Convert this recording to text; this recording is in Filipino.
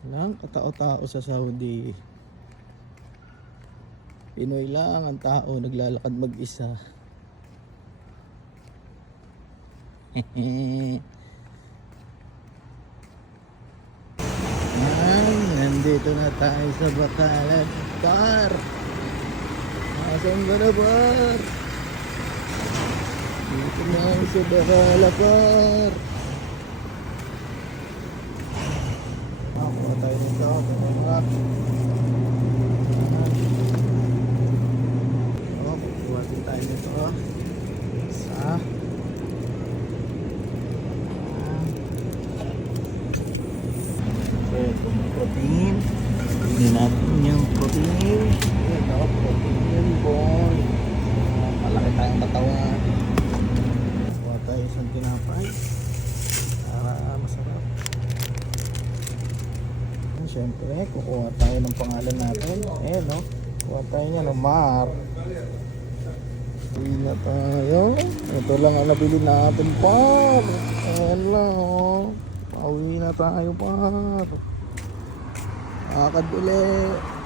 Walang katao-tao sa Saudi. Pinoy lang ang tao naglalakad mag-isa. Yan, nandito na tayo sa Bacalan Bar. Asan ba na bar? Dito na sa Bacalan Bar. Protein. Hindi natin yung protein. Ayan, Siyempre, kukuha tayo ng pangalan natin. Ayan o. Kuha tayo niya ng Mar. Uwi na tayo. Ito lang ang nabili natin, par. Ayan lang, oh. Pauwi na tayo, par. Akad ulit.